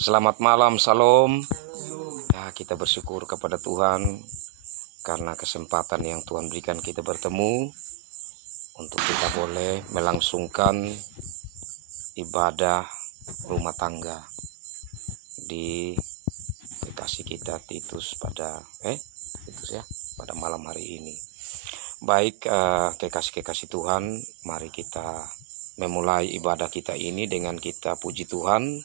Selamat malam, salam. Ya, kita bersyukur kepada Tuhan karena kesempatan yang Tuhan berikan kita bertemu untuk kita boleh melangsungkan ibadah rumah tangga di kekasih kita Titus pada pada malam hari ini. Baik, kekasih-kekasih Tuhan, mari kita memulai ibadah kita ini dengan kita puji Tuhan.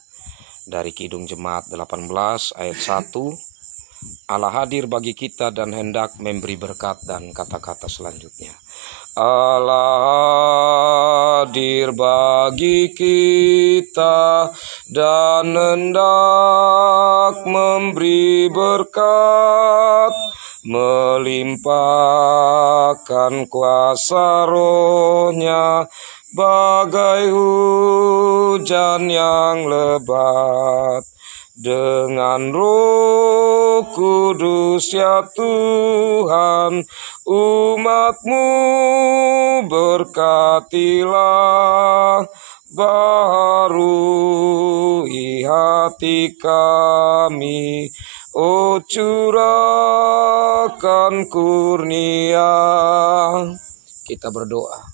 Dari Kidung Jemaat 18 ayat 1, Allah hadir bagi kita dan hendak memberi berkat, dan kata-kata selanjutnya. Allah hadir bagi kita dan hendak memberi berkat, melimpahkan kuasa Roh-Nya bagai hujan yang lebat. Dengan Roh Kudus ya Tuhan, umat-Mu berkatilah, baharui hati kami, oh curahkan kurnia. Kita berdoa.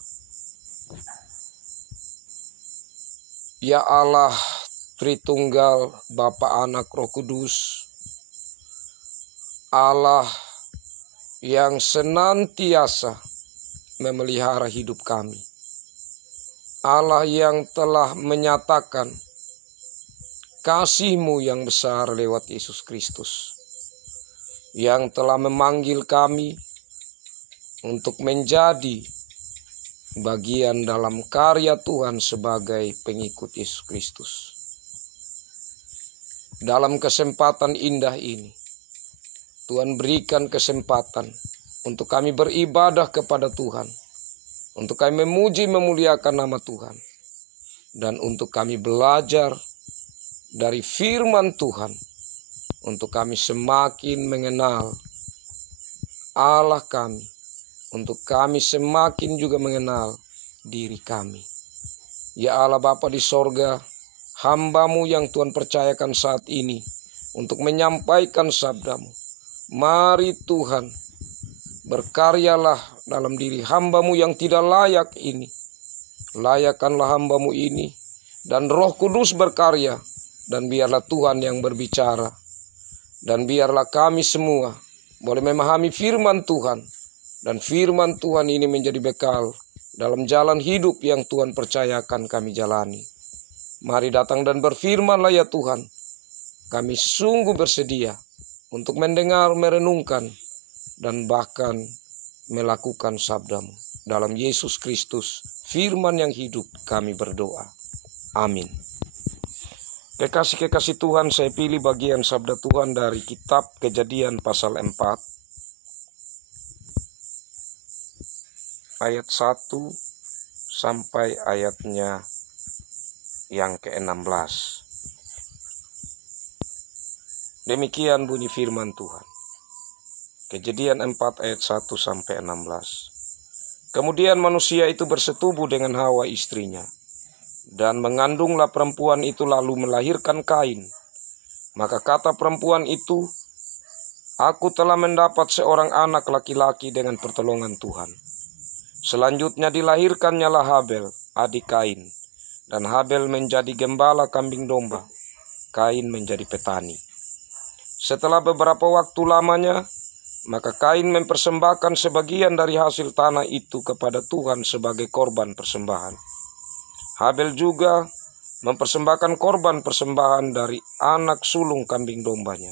Ya Allah Tritunggal, Bapa, Anak, Roh Kudus, Allah yang senantiasa memelihara hidup kami, Allah yang telah menyatakan kasih-Mu yang besar lewat Yesus Kristus, yang telah memanggil kami untuk menjadi bagian dalam karya Tuhan sebagai pengikut Yesus Kristus. Dalam kesempatan indah ini, Tuhan berikan kesempatan untuk kami beribadah kepada Tuhan, untuk kami memuji memuliakan nama Tuhan, dan untuk kami belajar dari firman Tuhan, untuk kami semakin mengenal Allah kami, untuk kami semakin juga mengenal diri kami. Ya Allah Bapa di sorga, hamba-Mu yang Tuhan percayakan saat ini untuk menyampaikan sabda-Mu. Mari Tuhan, berkaryalah dalam diri hamba-Mu yang tidak layak ini. Layakkanlah hamba-Mu ini, dan Roh Kudus berkarya, dan biarlah Tuhan yang berbicara. Dan biarlah kami semua boleh memahami firman Tuhan, dan firman Tuhan ini menjadi bekal dalam jalan hidup yang Tuhan percayakan kami jalani. Mari datang dan berfirmanlah ya Tuhan. Kami sungguh bersedia untuk mendengar, merenungkan, dan bahkan melakukan sabda-Mu. Dalam Yesus Kristus, firman yang hidup, kami berdoa. Amin. Kekasih-kekasih Tuhan, saya pilih bagian sabda Tuhan dari kitab Kejadian pasal 4. Ayat 1 sampai ayatnya yang ke-16. Demikian bunyi firman Tuhan. Kejadian 4 ayat 1 sampai 16. Kemudian manusia itu bersetubuh dengan Hawa istrinya, dan mengandunglah perempuan itu lalu melahirkan Kain. Maka kata perempuan itu, aku telah mendapat seorang anak laki-laki dengan pertolongan Tuhan. Selanjutnya dilahirkannya lah Habel, adik Kain. Dan Habel menjadi gembala kambing domba, Kain menjadi petani. Setelah beberapa waktu lamanya, maka Kain mempersembahkan sebagian dari hasil tanah itu kepada Tuhan sebagai korban persembahan. Habel juga mempersembahkan korban persembahan dari anak sulung kambing dombanya,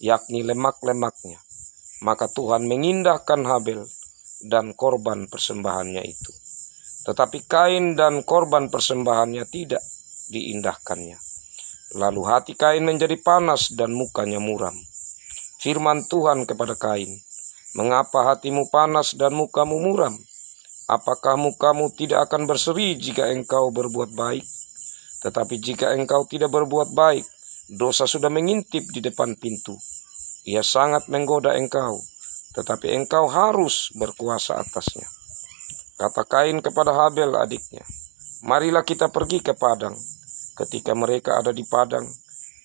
yakni lemak-lemaknya. Maka Tuhan mengindahkan Habel dan korban persembahannya itu. Tetapi Kain dan korban persembahannya tidak diindahkannya. Lalu hati Kain menjadi panas dan mukanya muram. Firman Tuhan kepada Kain, mengapa hatimu panas dan mukamu muram? Apakah mukamu tidak akan berseri jika engkau berbuat baik? Tetapi jika engkau tidak berbuat baik, dosa sudah mengintip di depan pintu. Ia sangat menggoda engkau, tetapi engkau harus berkuasa atasnya. Kata Kain kepada Habel adiknya, marilah kita pergi ke padang. Ketika mereka ada di padang,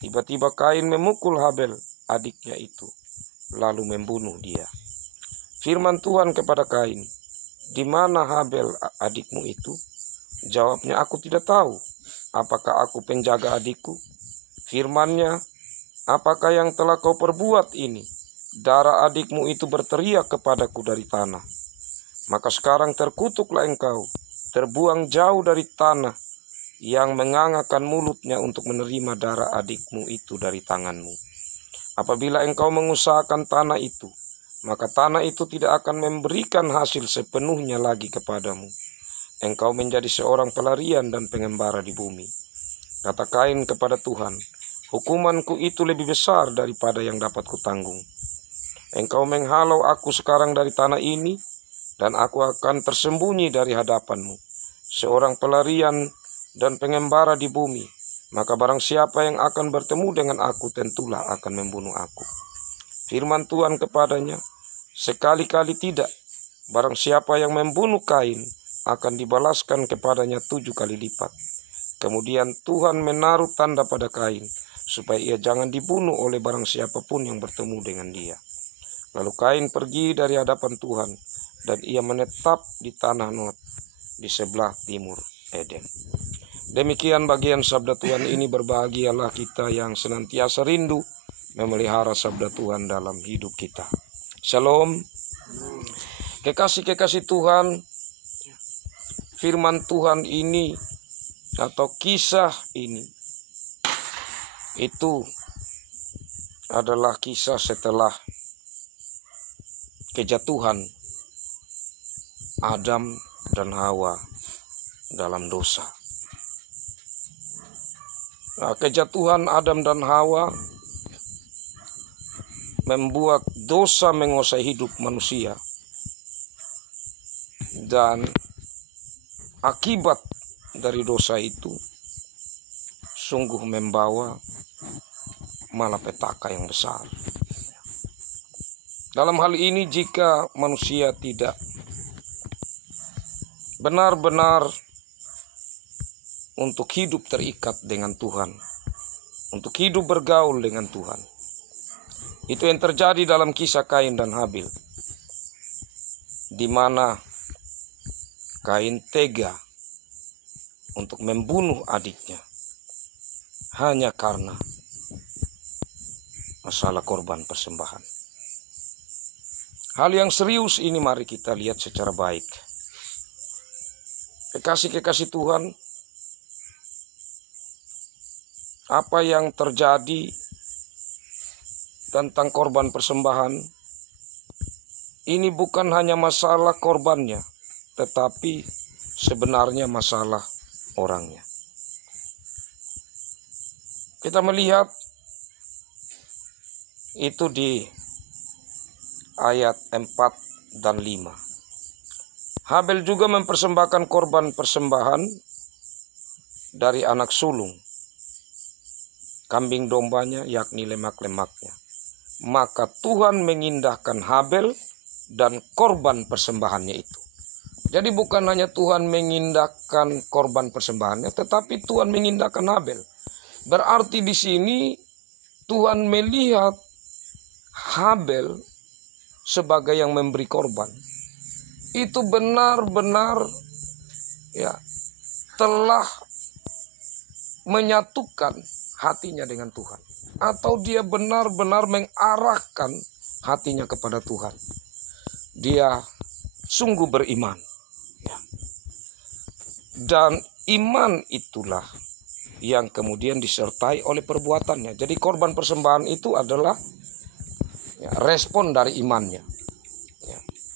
Tiba-tiba Kain memukul Habel, adiknya itu, lalu membunuh dia. Firman Tuhan kepada Kain, "Di mana Habel adikmu itu?" Jawabnya, "Aku tidak tahu. Apakah aku penjaga adikku?" Firman-Nya, "Apakah yang telah kau perbuat ini? Darah adikmu itu berteriak kepadaku dari tanah. Maka sekarang terkutuklah engkau, terbuang jauh dari tanah yang mengangakkan mulutnya untuk menerima darah adikmu itu dari tanganmu. Apabila engkau mengusahakan tanah itu, maka tanah itu tidak akan memberikan hasil sepenuhnya lagi kepadamu. Engkau menjadi seorang pelarian dan pengembara di bumi." Kata Kain kepada Tuhan, "Hukumanku itu lebih besar daripada yang dapat kutanggung. Engkau menghalau aku sekarang dari tanah ini, dan aku akan tersembunyi dari hadapanmu, seorang pelarian dan pengembara di bumi. Maka barang siapa yang akan bertemu dengan aku tentulah akan membunuh aku." Firman Tuhan kepadanya, "Sekali-kali tidak. Barang siapa yang membunuh Kain akan dibalaskan kepadanya 7 kali lipat." Kemudian Tuhan menaruh tanda pada Kain, supaya ia jangan dibunuh oleh barang siapapun yang bertemu dengan dia. Lalu Kain pergi dari hadapan Tuhan, dan ia menetap di tanah Nod di sebelah timur Eden. Demikian bagian sabda Tuhan ini. Berbahagialah kita yang senantiasa rindu memelihara sabda Tuhan dalam hidup kita. Shalom. Kekasih-kekasih Tuhan, firman Tuhan ini atau kisah ini itu adalah kisah setelah kejatuhan Adam dan Hawa dalam dosa. Nah, kejatuhan Adam dan Hawa membuat dosa menguasai hidup manusia, dan akibat dari dosa itu sungguh membawa malapetaka yang besar. Dalam hal ini, jika manusia tidak benar-benar untuk hidup terikat dengan Tuhan, untuk hidup bergaul dengan Tuhan, itu yang terjadi dalam kisah Kain dan Habil, di mana Kain tega untuk membunuh adiknya hanya karena masalah korban persembahan. Hal yang serius ini mari kita lihat secara baik. Kekasih-kekasih Tuhan, apa yang terjadi tentang korban persembahan ini bukan hanya masalah korbannya, tetapi sebenarnya masalah orangnya. Kita melihat itu di ayat 4 dan 5. Habel juga mempersembahkan korban persembahan dari anak sulung, kambing dombanya, yakni lemak-lemaknya. Maka Tuhan mengindahkan Habel dan korban persembahannya itu. Jadi bukan hanya Tuhan mengindahkan korban persembahannya, tetapi Tuhan mengindahkan Habel. Berarti di sini Tuhan melihat Habel sebagai yang memberi korban. Itu benar-benar telah menyatukan hatinya dengan Tuhan, atau dia benar-benar mengarahkan hatinya kepada Tuhan. Dia sungguh beriman, dan iman itulah yang kemudian disertai oleh perbuatannya. Jadi korban persembahan itu adalah respon dari imannya.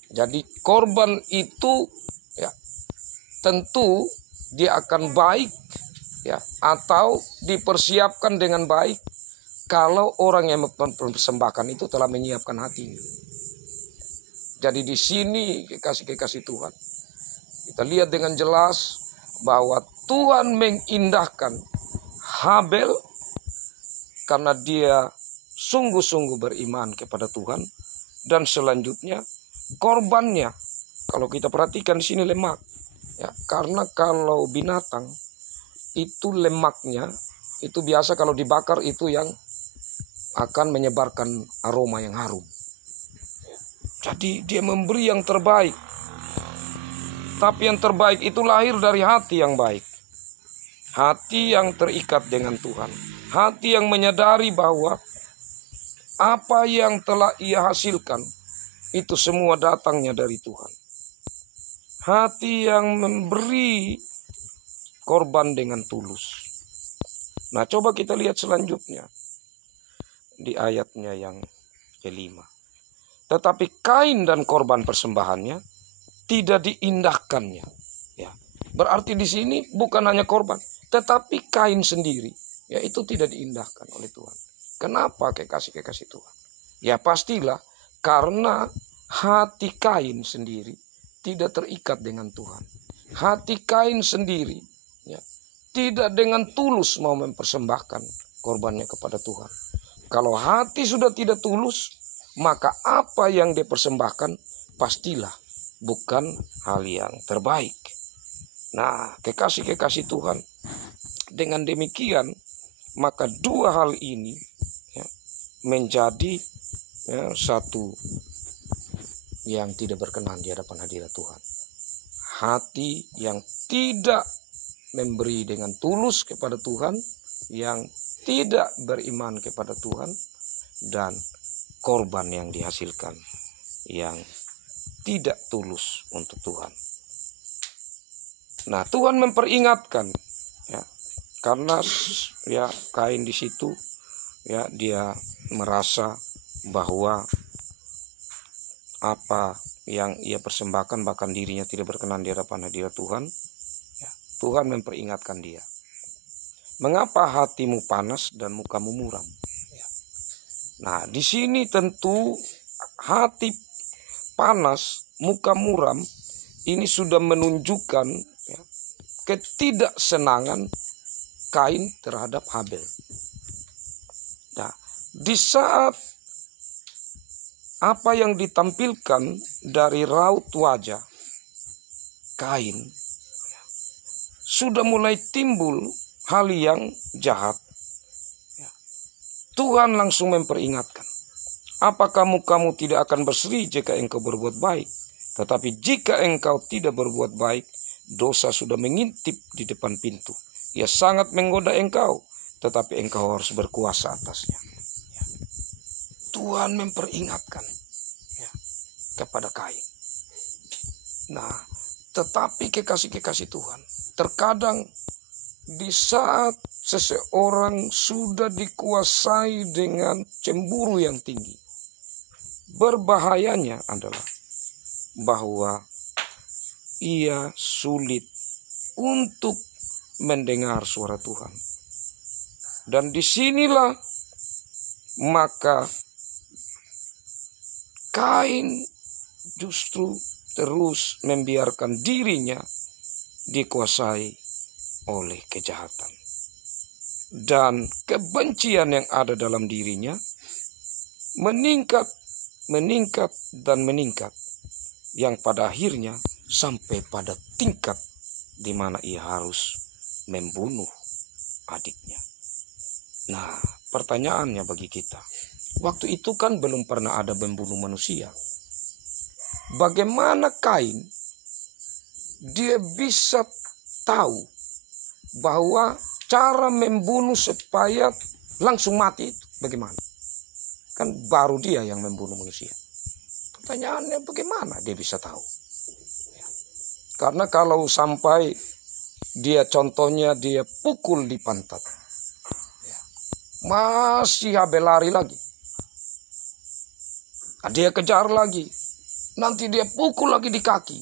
Jadi korban itu tentu dia akan baik atau dipersiapkan dengan baik kalau orang yang mempersembahkan itu telah menyiapkan hatinya. Jadi di sini kekasih-kekasih Tuhan, kita lihat dengan jelas bahwa Tuhan mengindahkan Habel karena dia sungguh-sungguh beriman kepada Tuhan, dan selanjutnya korbannya, kalau kita perhatikan di sini lemak, karena kalau binatang itu lemaknya itu biasa kalau dibakar itu yang akan menyebarkan aroma yang harum. Jadi dia memberi yang terbaik. Tapi yang terbaik itu lahir dari hati yang baik. Hati yang terikat dengan Tuhan. Hati yang menyadari bahwa apa yang telah ia hasilkan itu semua datangnya dari Tuhan. Hati yang memberi korban dengan tulus. Nah, coba kita lihat selanjutnya di ayatnya yang kelima. Tetapi Kain dan korban persembahannya tidak diindahkannya. Ya, berarti di sini bukan hanya korban, tetapi Kain sendiri, ya itu tidak diindahkan oleh Tuhan. Kenapa kekasih-kekasih Tuhan? Ya pastilah karena hati Kain sendiri tidak terikat dengan Tuhan. Hati Kain sendiri ya, tidak dengan tulus mau mempersembahkan korbannya kepada Tuhan. Kalau hati sudah tidak tulus, maka apa yang dipersembahkan pastilah bukan hal yang terbaik. Nah, kekasih-kekasih Tuhan, dengan demikian maka dua hal ini ya, menjadi ya, satu yang tidak berkenan di hadapan hadirat Tuhan. Hati yang tidak memberi dengan tulus kepada Tuhan, yang tidak beriman kepada Tuhan, dan korban yang dihasilkan yang tidak tulus untuk Tuhan. Nah, Tuhan memperingatkan ya, karena ya Kain di situ ya dia merasa bahwa apa yang ia persembahkan bahkan dirinya tidak berkenan di hadapan hadirat Tuhan. Ya, Tuhan memperingatkan dia. Mengapa hatimu panas dan mukamu muram? Ya. Nah, di sini tentu hati panas, muka muram ini sudah menunjukkan ya, ketidaksenangan Kain terhadap Habel. Nah, di saat apa yang ditampilkan dari raut wajah Kain sudah mulai timbul hal yang jahat, Tuhan langsung memperingatkan. Apakah mukamu tidak akan berseri jika engkau berbuat baik? Tetapi jika engkau tidak berbuat baik, dosa sudah mengintip di depan pintu. Ia sangat menggoda engkau, tetapi engkau harus berkuasa atasnya. Ya. Tuhan memperingatkan ya, kepada Kain. Nah, tetapi kekasih-kekasih Tuhan, terkadang di saat seseorang sudah dikuasai dengan cemburu yang tinggi, berbahayanya adalah bahwa ia sulit untuk mendengar suara Tuhan. Dan disinilah maka Kain justru terus membiarkan dirinya dikuasai oleh kejahatan. Dan kebencian yang ada dalam dirinya meningkat, dan meningkat. Yang pada akhirnya sampai pada tingkat di mana ia harus membunuh adiknya. Nah, pertanyaannya bagi kita, waktu itu kan belum pernah ada membunuh manusia. Bagaimana Kain dia bisa tahu bahwa cara membunuh supaya langsung mati itu bagaimana? Kan baru dia yang membunuh manusia. Pertanyaannya bagaimana dia bisa tahu? Ya. Karena kalau sampai dia contohnya dia pukul di pantat, ya, masih Habel lari lagi. Dia kejar lagi, nanti dia pukul lagi di kaki.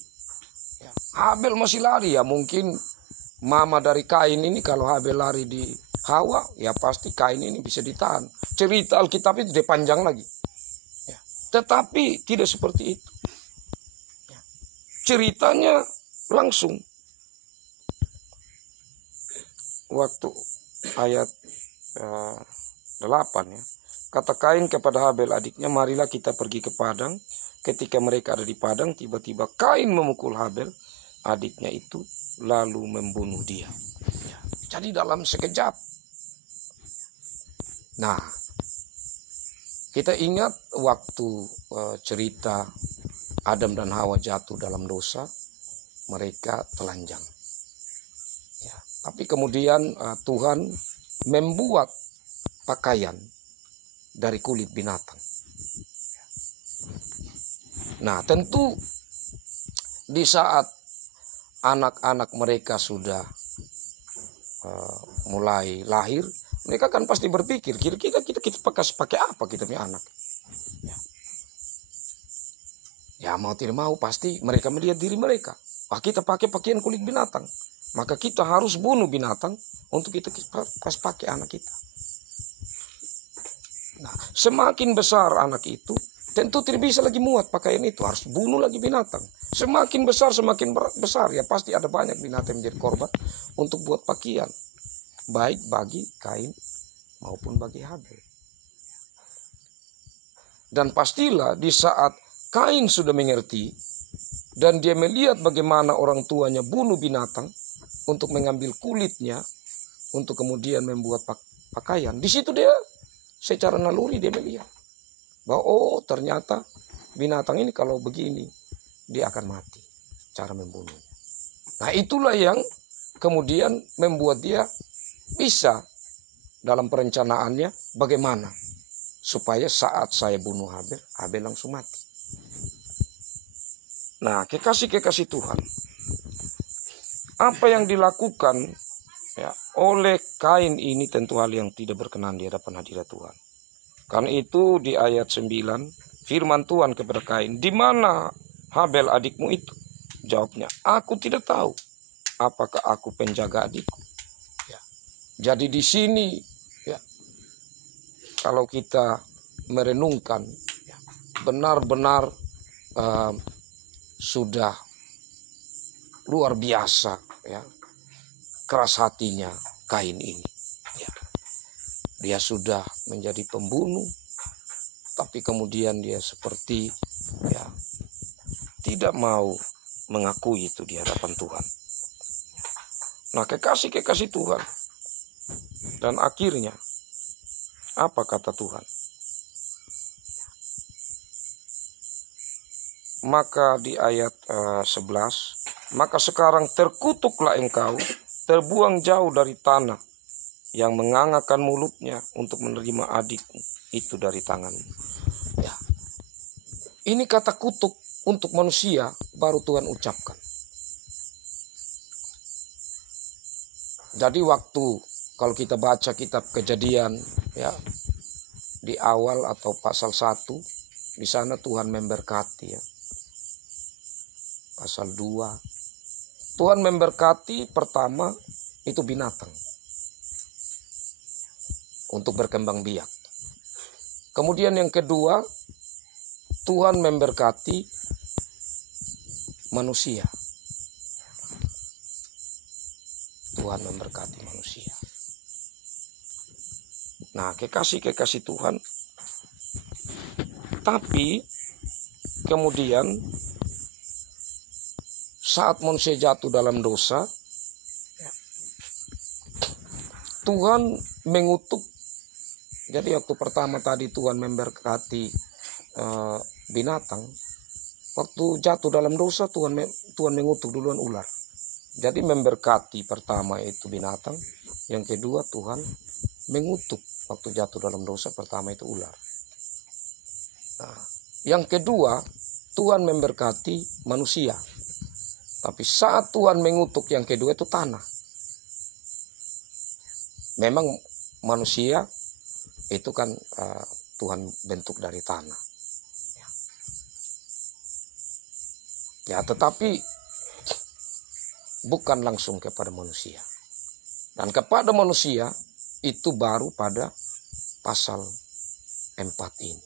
Ya. Habel masih lari, ya mungkin mama dari Kain ini kalau Habel lari di Hawa, ya pasti Kain ini bisa ditahan. Cerita Alkitab itu dia panjang lagi. Ya. Tetapi tidak seperti itu. Ya. Ceritanya langsung. Waktu ayat 8 ya. Kata Kain kepada Habel adiknya, marilah kita pergi ke padang. Ketika mereka ada di padang, tiba-tiba Kain memukul Habel adiknya itu, lalu membunuh dia. Ya. Jadi dalam sekejap Nah, kita ingat waktu cerita Adam dan Hawa jatuh dalam dosa, mereka telanjang. Ya, tapi kemudian Tuhan membuat pakaian dari kulit binatang. Nah, tentu di saat anak-anak mereka sudah mulai lahir, mereka kan pasti berpikir, kira-kira kita pakai apa kita punya anak? Ya mau tidak mau pasti mereka melihat diri mereka. Kita pakai pakaian kulit binatang, maka kita harus bunuh binatang untuk kita kasih pakai anak kita. Nah, semakin besar anak itu, tentu tidak bisa lagi muat pakaian itu, harus bunuh lagi binatang. Semakin besar ya pasti ada banyak binatang menjadi korban untuk buat pakaian, baik bagi Kain maupun bagi Habel. Dan pastilah di saat Kain sudah mengerti dan dia melihat bagaimana orang tuanya bunuh binatang untuk mengambil kulitnya untuk kemudian membuat pakaian, di situ dia secara naluri dia melihat bahwa ternyata binatang ini kalau begini dia akan mati, cara membunuhnya. Nah, itulah yang kemudian membuat dia bisa dalam perencanaannya bagaimana supaya saat saya bunuh Habel, Habel langsung mati. Nah, kekasih-kekasih Tuhan, apa yang dilakukan ya oleh Kain ini tentu hal yang tidak berkenan di hadapan hadirat Tuhan. Karena itu di ayat 9 firman Tuhan kepada Kain, "Di mana Habel adikmu itu?" Jawabnya, "Aku tidak tahu. Apakah aku penjaga adikku?" Ya. Jadi di sini ya, kalau kita merenungkan ya, benar-benar sudah luar biasa ya keras hatinya Kain ini. Ya. Dia sudah menjadi pembunuh, tapi kemudian dia seperti ya tidak mau mengakui itu di hadapan Tuhan. Nah, kekasih-kekasih Tuhan, dan akhirnya apa kata Tuhan? Maka di ayat 11, "Maka sekarang terkutuklah engkau, terbuang jauh dari tanah yang mengangakan mulutnya untuk menerima adikmu itu dari tanganmu." Ya. Ini kata kutuk untuk manusia baru Tuhan ucapkan. Jadi waktu kalau kita baca kitab Kejadian ya di awal atau pasal 1, di sana Tuhan memberkati ya. Pasal 2, Tuhan memberkati pertama itu binatang untuk berkembang biak. Kemudian yang kedua, Tuhan memberkati manusia. Tuhan memberkati manusia. Nah, kekasih-kekasih Tuhan, tapi kemudian saat manusia jatuh dalam dosa, Tuhan mengutuk. Jadi waktu pertama tadi Tuhan memberkati binatang, waktu jatuh dalam dosa Tuhan mengutuk duluan ular. Jadi memberkati pertama itu binatang, yang kedua Tuhan mengutuk waktu jatuh dalam dosa pertama itu ular. Nah, yang kedua Tuhan memberkati manusia. Tapi saat Tuhan mengutuk yang kedua itu tanah. Memang manusia itu kan Tuhan bentuk dari tanah. Ya, tetapi bukan langsung kepada manusia. Dan kepada manusia itu baru pada pasal 4 ini.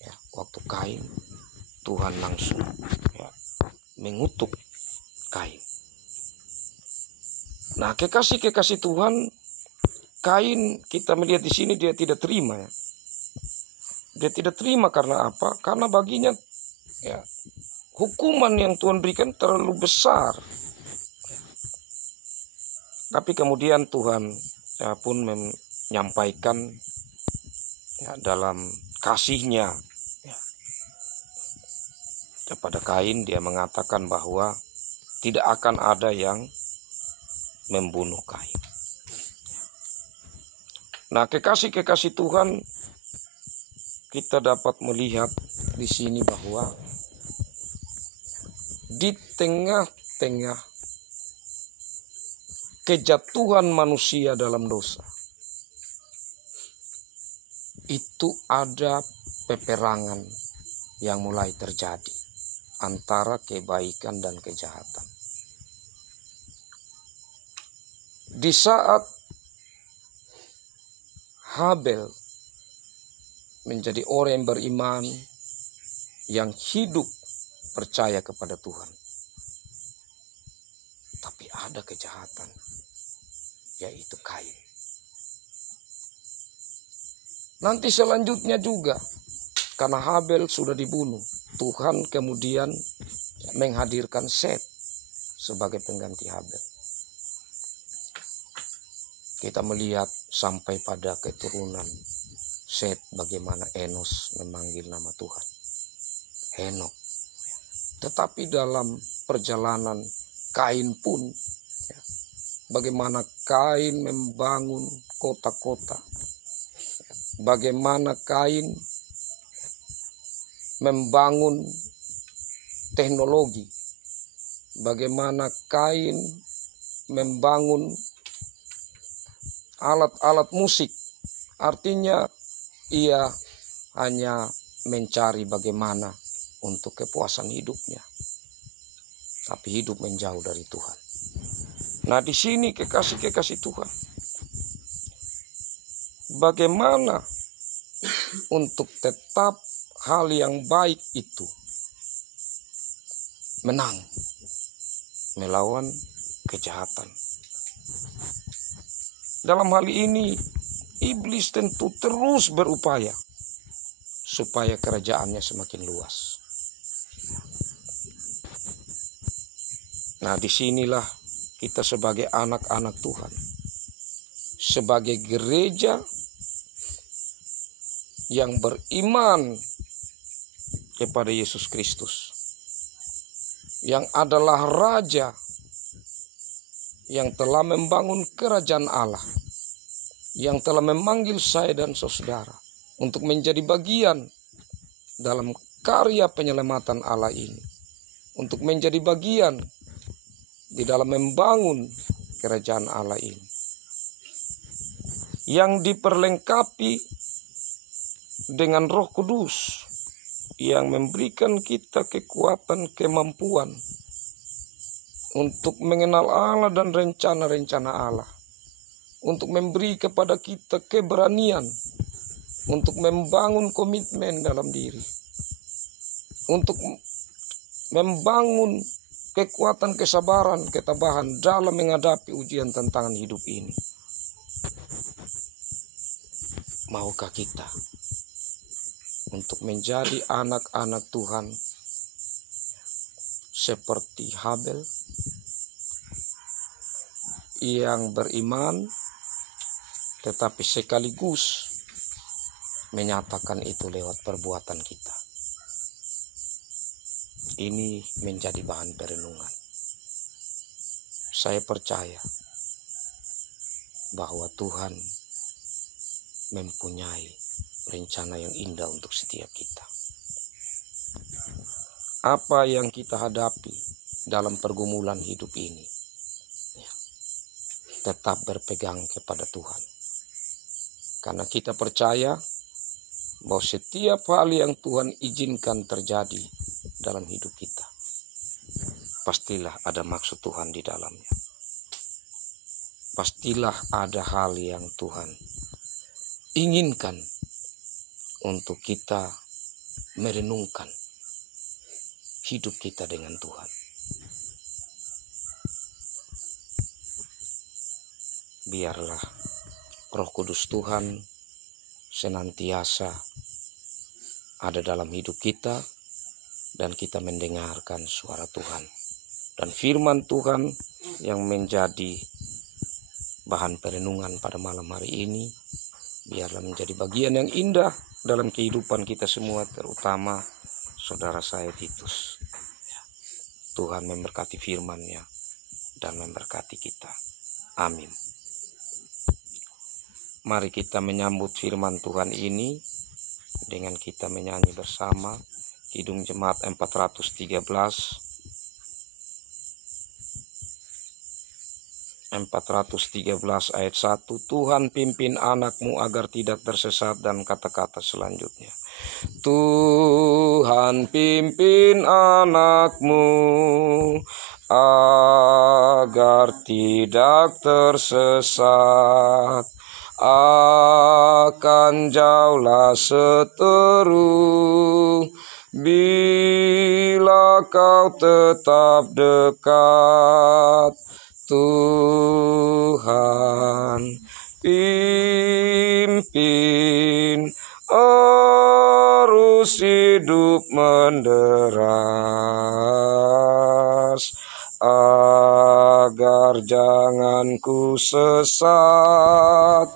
Ya, waktu Kain, Tuhan langsung ya, mengutuk Kain. Nah, kekasih-kekasih Tuhan, Kain kita melihat di sini dia tidak terima ya. Dia tidak terima karena apa? Karena baginya ya hukuman yang Tuhan berikan terlalu besar. Tapi kemudian Tuhan pun menyampaikan ya, dalam kasihnya ya, kepada Kain, dia mengatakan bahwa tidak akan ada yang membunuh Kain. Nah, kekasih-kekasih Tuhan, kita dapat melihat di sini bahwa di tengah-tengah kejatuhan manusia dalam dosa, itu ada peperangan yang mulai terjadi antara kebaikan dan kejahatan. Di saat Habel menjadi orang yang beriman, yang hidup percaya kepada Tuhan, tapi ada kejahatan, yaitu Kain. Nanti selanjutnya juga, karena Habel sudah dibunuh, Tuhan kemudian menghadirkan Set sebagai pengganti Habel. Kita melihat sampai pada keturunan Set, bagaimana Enos memanggil nama Tuhan, Henok. Tetapi dalam perjalanan Kain pun, bagaimana Kain membangun kota-kota, bagaimana Kain membangun teknologi, bagaimana Kain membangun alat-alat musik. Artinya ia hanya mencari bagaimana untuk kepuasan hidupnya, tapi hidup menjauh dari Tuhan. Nah, di sini kekasih-kekasih Tuhan, bagaimana untuk tetap hal yang baik itu menang melawan kejahatan. Dalam hal ini, iblis tentu terus berupaya supaya kerajaannya semakin luas. Nah, disinilah kita sebagai anak-anak Tuhan, sebagai gereja yang beriman kepada Yesus Kristus, yang adalah Raja yang telah membangun kerajaan Allah, yang telah memanggil saya dan saudara untuk menjadi bagian dalam karya penyelamatan Allah ini, untuk menjadi bagian di dalam membangun kerajaan Allah ini, yang diperlengkapi dengan Roh Kudus yang memberikan kita kekuatan, kemampuan untuk mengenal Allah dan rencana-rencana Allah, untuk memberi kepada kita keberanian untuk membangun komitmen dalam diri, untuk membangun kekuatan, kesabaran, ketabahan dalam menghadapi ujian tantangan hidup ini. Maukah kita untuk menjadi anak-anak Tuhan seperti Habel yang beriman tetapi sekaligus menyatakan itu lewat perbuatan kita? Ini menjadi bahan perenungan. Saya percaya bahwa Tuhan mempunyai rencana yang indah untuk setiap kita. Apa yang kita hadapi dalam pergumulan hidup ini, tetap berpegang kepada Tuhan. Karena kita percaya bahwa setiap hal yang Tuhan izinkan terjadi dalam hidup kita, pastilah ada maksud Tuhan di dalamnya. Pastilah ada hal yang Tuhan inginkan untuk kita merenungkan hidup kita dengan Tuhan. Biarlah Roh Kudus Tuhan senantiasa ada dalam hidup kita, dan kita mendengarkan suara Tuhan dan firman Tuhan yang menjadi bahan perenungan pada malam hari ini. biarlah menjadi bagian yang indah dalam kehidupan kita semua, terutama saudara saya Titus. Tuhan memberkati firman-Nya dan memberkati kita. Amin. Mari kita menyambut firman Tuhan ini dengan kita menyanyi bersama Kidung Jemaat 413 ayat 1. Tuhan pimpin anakmu agar tidak tersesat, dan kata-kata selanjutnya. Tuhan pimpin anakmu agar tidak tersesat, akan jauhlah seteru bila kau tetap dekat. Tuhan pimpin arus hidup menderas, agar jangan ku sesat,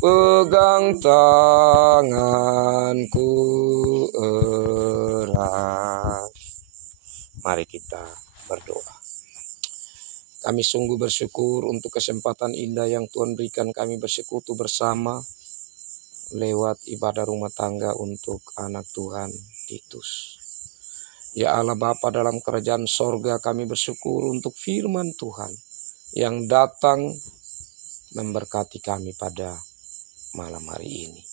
pegang tanganku erat. Mari kita berdoa. Kami sungguh bersyukur untuk kesempatan indah yang Tuhan berikan kami bersekutu bersama lewat ibadah rumah tangga untuk anak Tuhan Titus. Ya Allah Bapa dalam kerajaan sorga, kami bersyukur untuk firman Tuhan yang datang memberkati kami pada malam hari ini.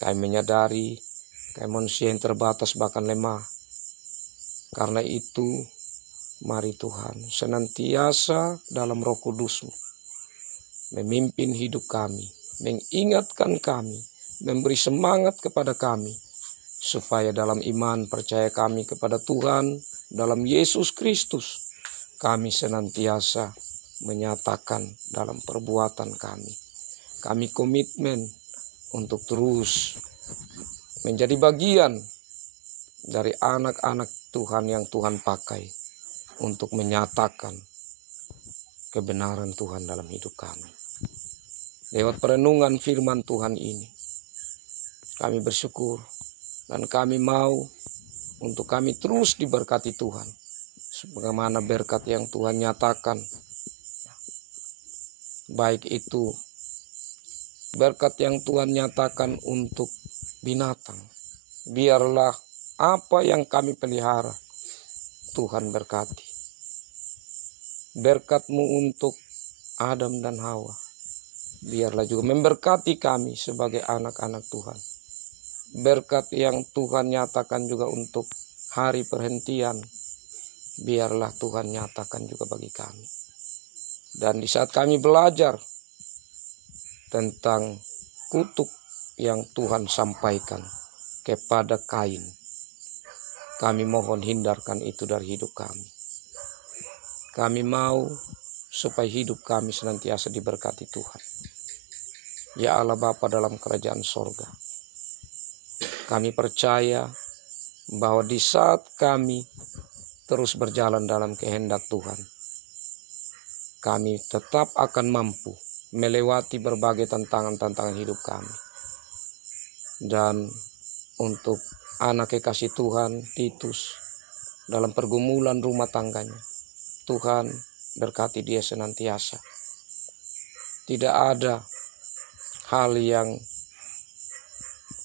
Kami menyadari kami manusia yang terbatas bahkan lemah. Karena itu mari Tuhan senantiasa dalam Roh Kudus-Mu memimpin hidup kami, mengingatkan kami, memberi semangat kepada kami, supaya dalam iman percaya kami kepada Tuhan, dalam Yesus Kristus, kami senantiasa menyatakan dalam perbuatan kami. Kami komitmen untuk terus menjadi bagian dari anak-anak Tuhan yang Tuhan pakai untuk menyatakan kebenaran Tuhan dalam hidup kami. Lewat perenungan firman Tuhan ini, kami bersyukur dan kami mau untuk kami terus diberkati Tuhan. Sebagaimana berkat yang Tuhan nyatakan, baik itu berkat yang Tuhan nyatakan untuk binatang, biarlah apa yang kami pelihara Tuhan berkati. Berkat-Mu untuk Adam dan Hawa, biarlah juga memberkati kami sebagai anak-anak Tuhan. Berkat yang Tuhan nyatakan juga untuk hari perhentian, biarlah Tuhan nyatakan juga bagi kami. Dan di saat kami belajar tentang kutuk yang Tuhan sampaikan kepada Kain, kami mohon hindarkan itu dari hidup kami. Kami mau supaya hidup kami senantiasa diberkati Tuhan. Ya Allah Bapa dalam kerajaan sorga, kami percaya bahwa di saat kami terus berjalan dalam kehendak Tuhan, kami tetap akan mampu melewati berbagai tantangan-tantangan hidup kami. Dan untuk anak kekasih Tuhan Titus dalam pergumulan rumah tangganya, Tuhan berkati dia senantiasa. Tidak ada hal yang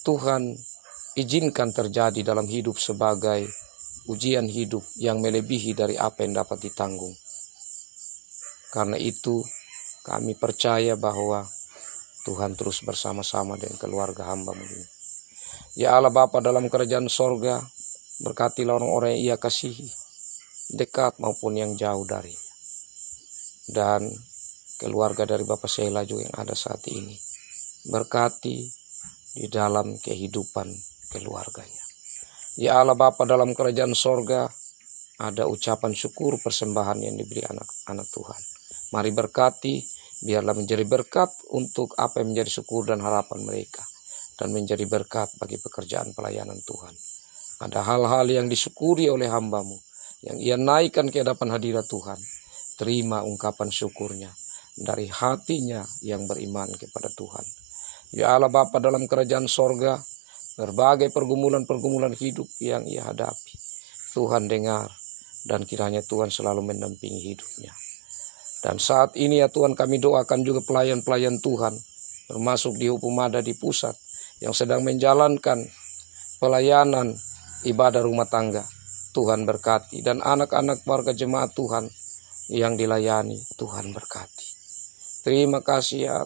Tuhan izinkan terjadi dalam hidup sebagai ujian hidup yang melebihi dari apa yang dapat ditanggung. Karena itu kami percaya bahwa Tuhan terus bersama-sama dengan keluarga hamba-Mu ini. Ya Allah Bapa dalam kerajaan sorga, berkatilah orang-orang yang Ia kasihi, dekat maupun yang jauh dari. Dan keluarga dari Bapak Sela juga yang ada saat ini, berkati di dalam kehidupan keluarganya. Ya Allah Bapa dalam kerajaan sorga, ada ucapan syukur persembahan yang diberi anak-anak Tuhan. Mari berkati, biarlah menjadi berkat untuk apa yang menjadi syukur dan harapan mereka, dan menjadi berkat bagi pekerjaan pelayanan Tuhan. Ada hal-hal yang disyukuri oleh hamba-Mu, yang Ia naikkan ke hadapan hadirat Tuhan. Terima ungkapan syukurnya dari hatinya yang beriman kepada Tuhan. Ya Allah Bapa dalam kerajaan sorga, berbagai pergumulan-pergumulan hidup yang ia hadapi, Tuhan dengar, dan kiranya Tuhan selalu mendampingi hidupnya. Dan saat ini ya Tuhan, kami doakan juga pelayan-pelayan Tuhan, termasuk di Hukum Ada di pusat, yang sedang menjalankan pelayanan ibadah rumah tangga. Tuhan berkati, dan anak-anak warga jemaat Tuhan yang dilayani, Tuhan berkati. Terima kasih ya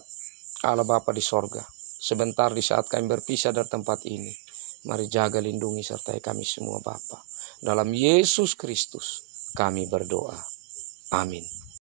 Allah Bapa di sorga. Sebentar di saat kami berpisah dari tempat ini, mari jaga, lindungi, sertai kami semua Bapa. Dalam Yesus Kristus kami berdoa. Amin.